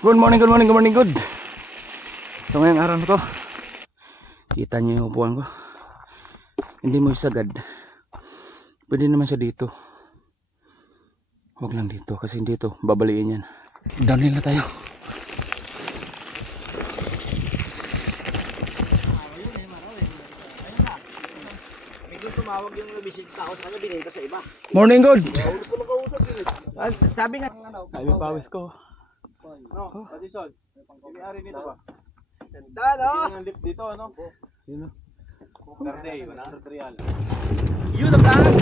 Good morning, good morning, good morning, good. So ngayong araw na to, kita nyo yung upuan ko. Hindi mo isagad. Pwede naman siya dito. Huwag lang dito kasi dito babaliin yan. Downhill na tayo. Tumawag yung nabisita ko sa kanya, binenta sa iba. Morning, good. Sabi nga, Ay, may pawis ko. No, Adison. May-ari nito ba? ano? Ang lift dito, ano? Sino? Per day, 100 real. Yun ang plan.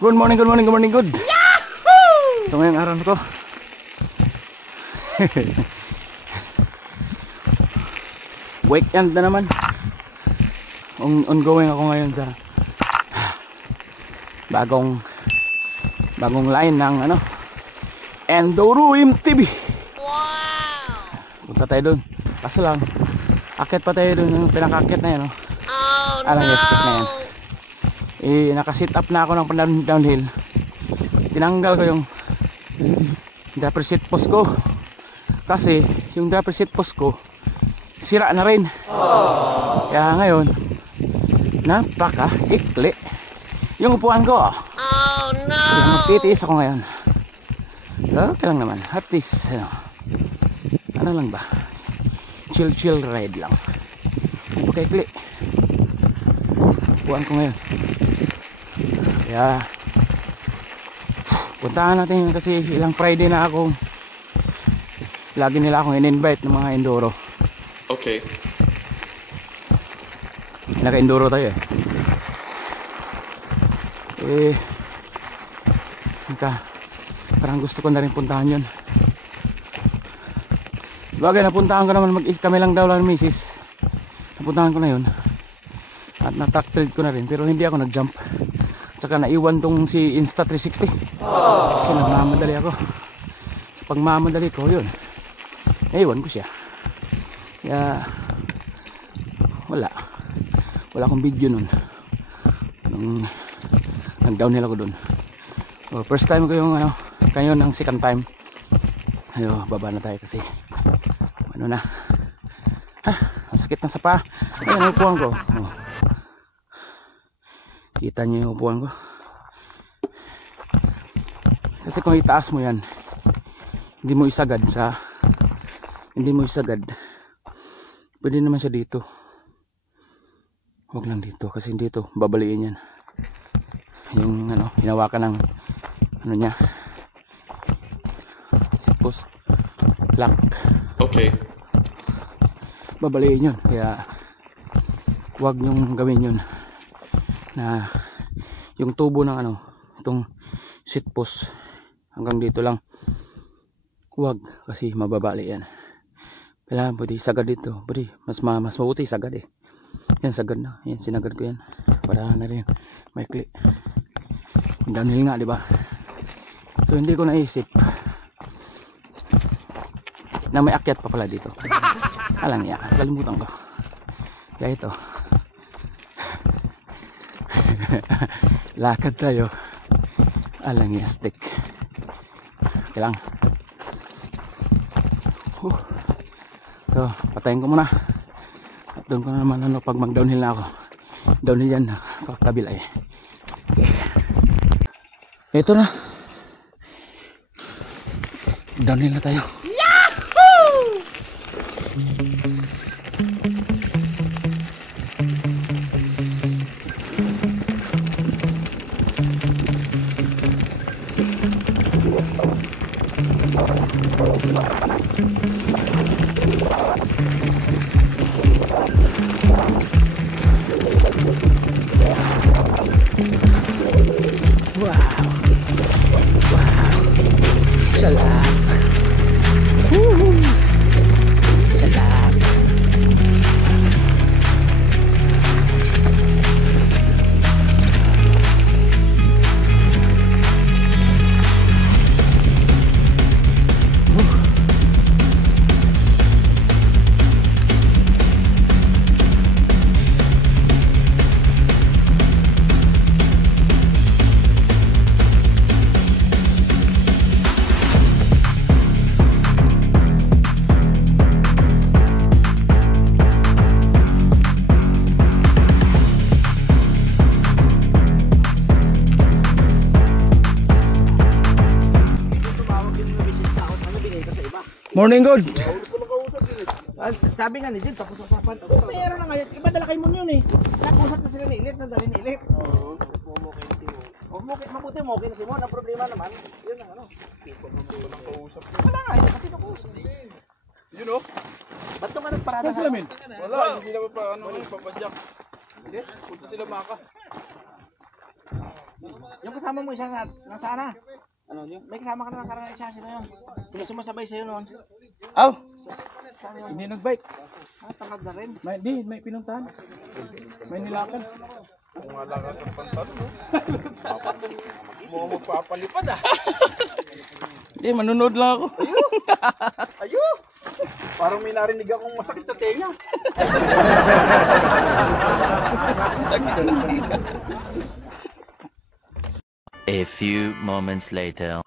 Good morning, good morning, good morning, good. Yahoo! So ngayong araw na to, weekend na naman. Ongoing ako ngayon sa bagong line ng Enduro MTB. Wow! Punta tayo doon. Kaso lang, akit pa tayo doon, yung pinakakit na yun. Oh Alang no! yes, na yan. Nakasit up na ako ng downhill. Tinanggal ko yung dropper seat post ko kasi yung dropper seat post ko sira na rin. Kaya ngayon napaka-ikli yung upuan ko. Oh no! Kaya magtitiis ako ngayon. Okay lang naman, at least ano lang ba, chill ride lang. Napaka-ikli upuan ko ngayon. Kaya puntahan natin kasi ilang Friday na akong lagi nila akong in-invite ng mga enduro. Okay. Naka-enduro tayo parang gusto ko na rin puntahan yun. Sabagay napuntahan ko naman, kami lang daw lang misis. Napuntahan ko na yun at na-track trade ko na rin, pero hindi ako nag-jump. Saka naiwan tong si Insta360 kasi nagmamadali ako. Sa pagmamadali ko yun, naiwan ko siya. Kaya wala akong video nun nung nag-downhill ako dun. So, first time ko yung kayo ng second time. Ayo, baba na tayo kasi ano na, masakit na sa paa. Ayan ang upuan ko. Kita nyo yung upuan ko. Kasi kung itaas mo yan, hindi mo isagad, pwede naman siya dito. Huwag lang dito kasi dito babaliin yan. Yung hinawakan ng niya, sipos lock. Okay. Babaliin yun. Kaya huwag nyong gawin yun na yung tubo ng itong seat post hanggang dito lang. Huwag kasi mababali yan. Kailangan pwede sagad dito, pwede mas mabuti sagad yan, sagad na yan, sinagad ko yan para na rin maikli. Downhill nga, diba? So hindi ko naisip na may akyat pa pala dito. Alang ya, kalimutan ko. Kaya ito lakad tayo alang ya, stick. Okay lang. So patayin ko muna at doon ko na naman pag mag downhill na ako. Downhill yan kabila okay. Ito na, downhill na tayo. Yahoo! Wow. Wow. Salah. Salamat. Tumawag yung nabisit tao sana binigay ko sa iba. Morning, God. Sabi nga ni Jun, tapos usapan. Mayroon na ngayon. Iba dala kay Mon yun eh. Nag-usap na sila ni Ilit, nadali ni Ilit. Oo. Mabuti mo, okay na si Mon. Ang problema naman, yun ang ano. Wala nga, yun kasi nakusap. Yun oh. Ba't ka nagparada Saan sila, men? Wala, hindi sila pa ano, papadyak. Hindi, punta sila maka. Yung kasama mo isa na, nasaan na? Ano yun? May kasama ka na nakaraan isa, sino yun? Yung sumasabay sa'yo noon. Aw, Saan yun? hindi nag-bike. Ah, tamad na rin. May pinuntahan. May nilakan. Kung malakas ang pantalon, no? Mukhang magpapalipad ah. Hindi, manunod lang ako. Ayo! Parang may narinig akong masakit sa tenga. A few moments later.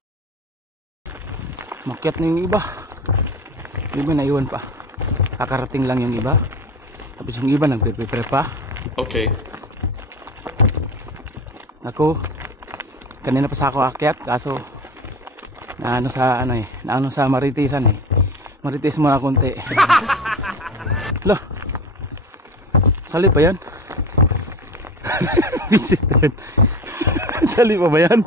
Makyat na yung iba. Yung iba naiwan pa. Kakarating lang yung iba. Tapos yung iba nagpe-prepare pa. Okay. Ako, kanina pa sa ako akyat. Kaso, naano sa Maritisan eh. Maritis muna konti. Loh, sali pa yan? Visit yan. Sali pa ba yan?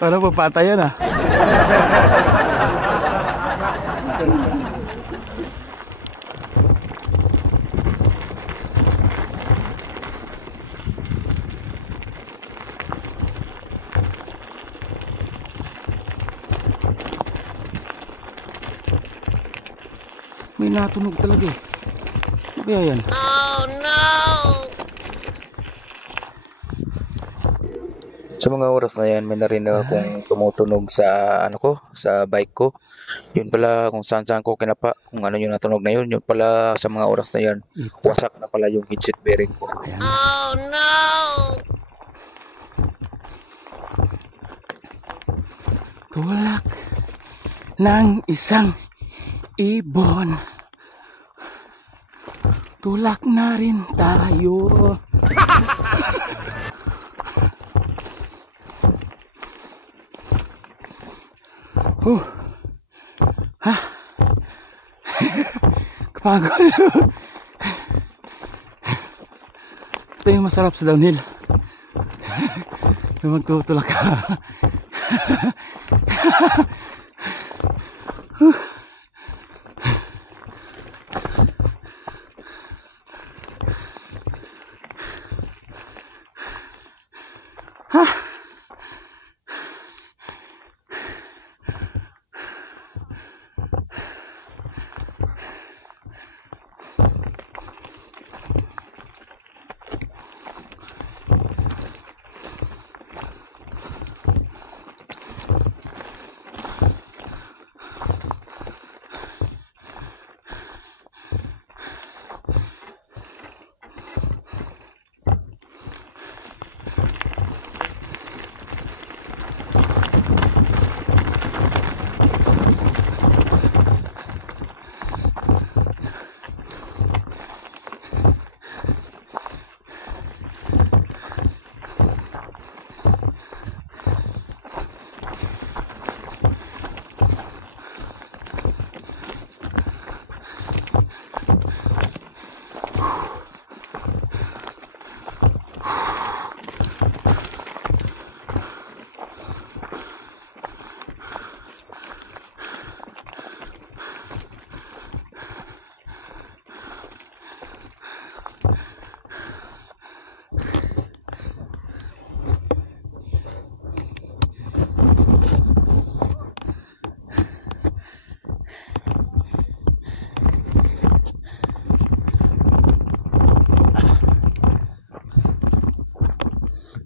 Parang papatayan ah. May natunog talaga eh. Ano kaya yan? Oh no! Sa mga oras na yan, may narinig akong tumutunog sa sa bike ko. Yun pala kung saan ko kinapa, kung ano yung natunog na yun pala sa mga oras na yan, wasak na pala yung headset bearing ko. Oh no! Tulak ng isang ibon. Tulak na rin tayo. Ha? Kapagod. Ito yung masarap sa downhill. Yung magtutulak ka.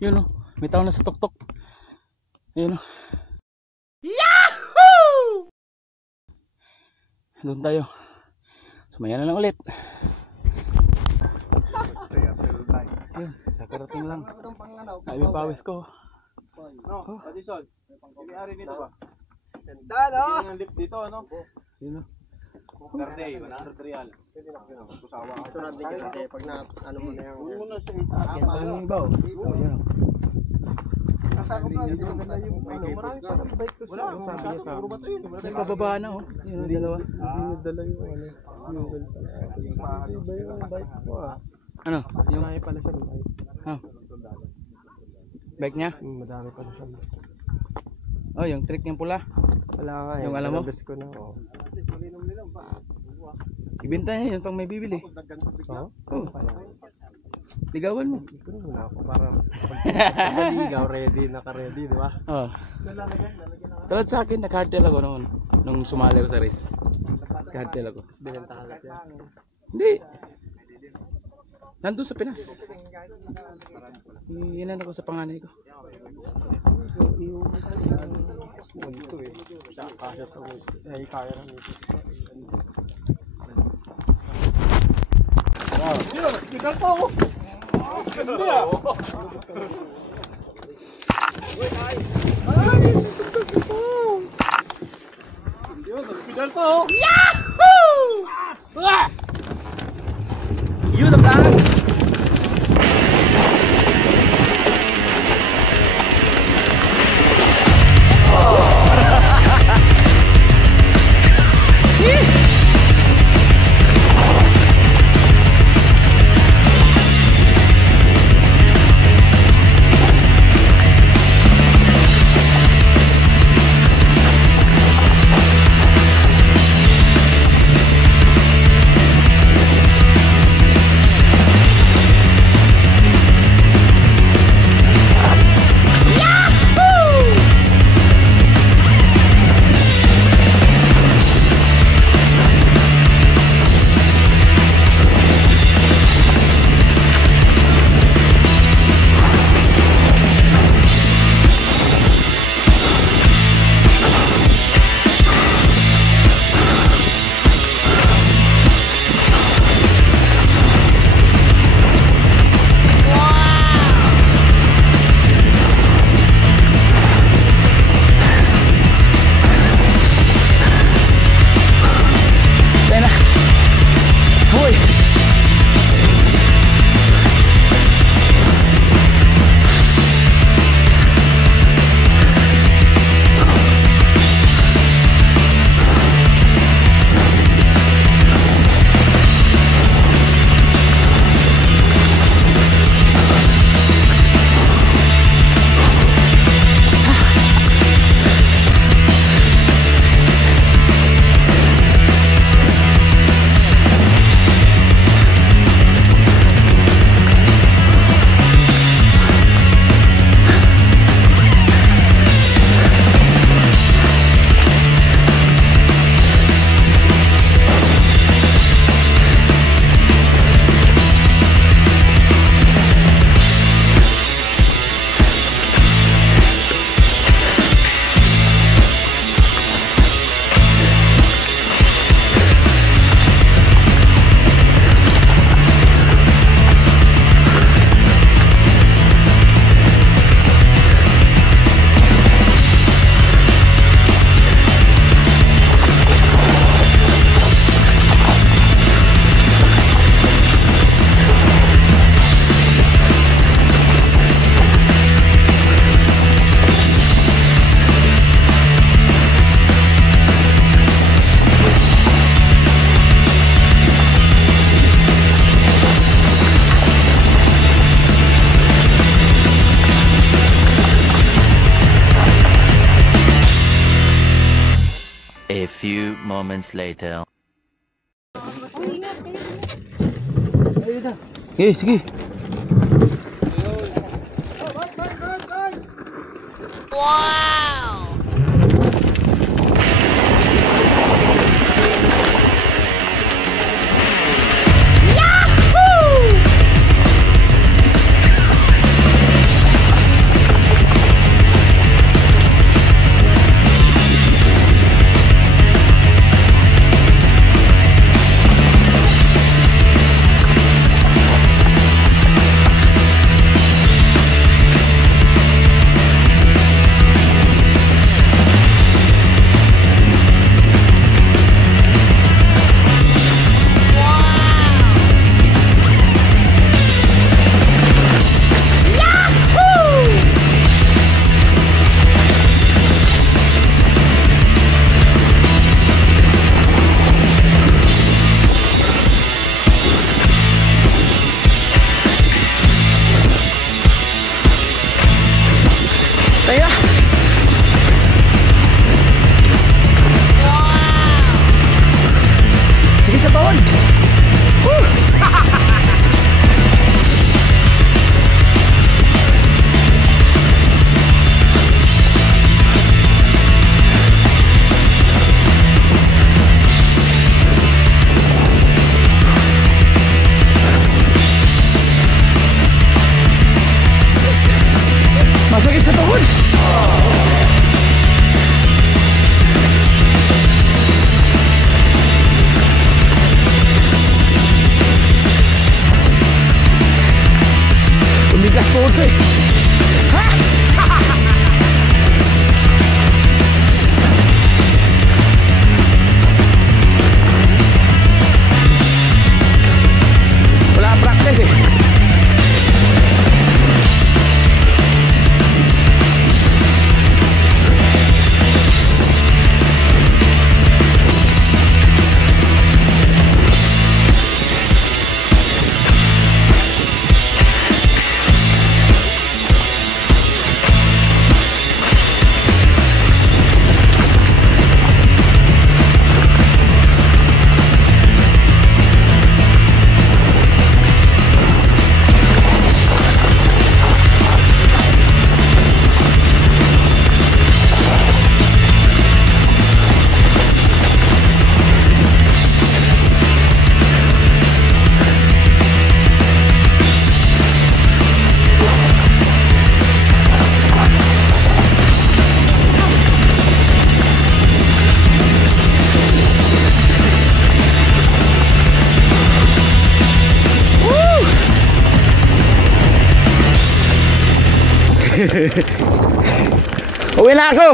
Yun o, may tao na sa tuktok. Yun o. Doon tayo. Sumaya na lang ulit. Yun, nakarating lang. Ay, may pawis ko. No, Adison. May-ari nito ba? Dado! Yung lift dito, ano? Yun o. Per day, 100 real. Pwede na kayo. Kusawa ka. Ito natin kasi pag na ano mo na yung... Muna sa itaas. Yan tayo ng ibaw. Yun o. Nasa ko pa, hindi mo na yung ano, marami pa ng bike to Wala, sabi niya sa akin. May pababa na o. Yun o, dalawa. dala yung ano, fuel pala. Iba yung bike ko ah. Ano? Yung Marami pala siya bike. bike niya? Madami pala siya. Oh, yung trick niyang pula. Wala nga eh. Yung alam mo? Nalabas ko na. Oh. Ibenta niya yun pang may bibili. Oo? Oh, ligawan mo. Ito na muna ako para pag maligaw, ready, naka-ready, di ba? Oh. Tulad sa akin, nag-hardtail ako noon. Nung sumali ako sa race. Nag-hardtail ako. Tapos binentahan natin yan. Hindi. Nandun sa Pinas. Inan ako sa panganay ko. Ito eh. Kasya sa web. Ay, kaya na nito. Ikaw to! Hindi ah! Pedal to! Yahoo! You the black! A few moments later. Okay, sige. Wow! Uwi na ako.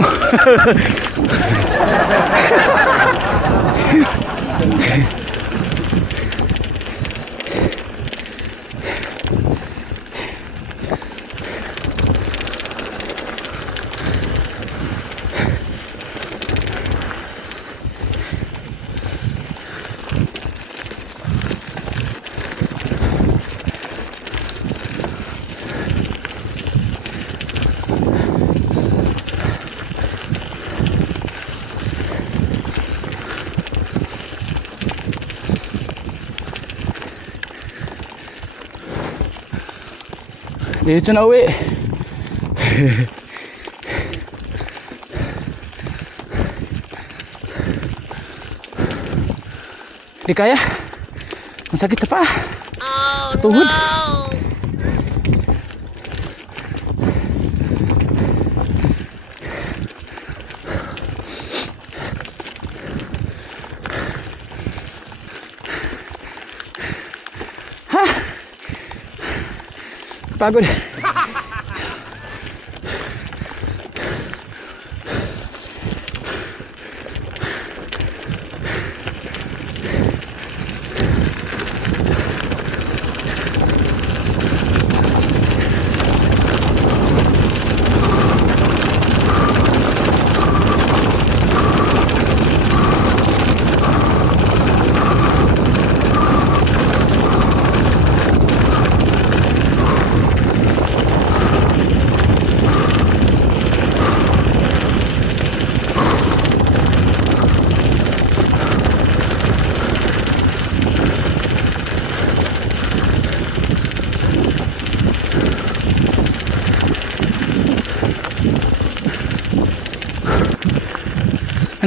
Diretso na uwi. Di kaya. Masakit sa paa. Tuhod. Pagod.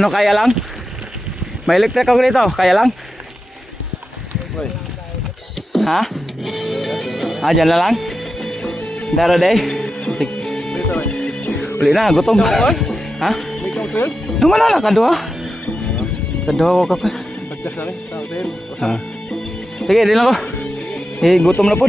Ano, kaya lang? May electric ako dito, kaya lang? Ha? Ah, dyan na lang? Dara day? Sige. Uli na, gutom. Ha? Lumala na, kadua. Kadua ko ka. Sige, di lang ko. Eh, gutom na po.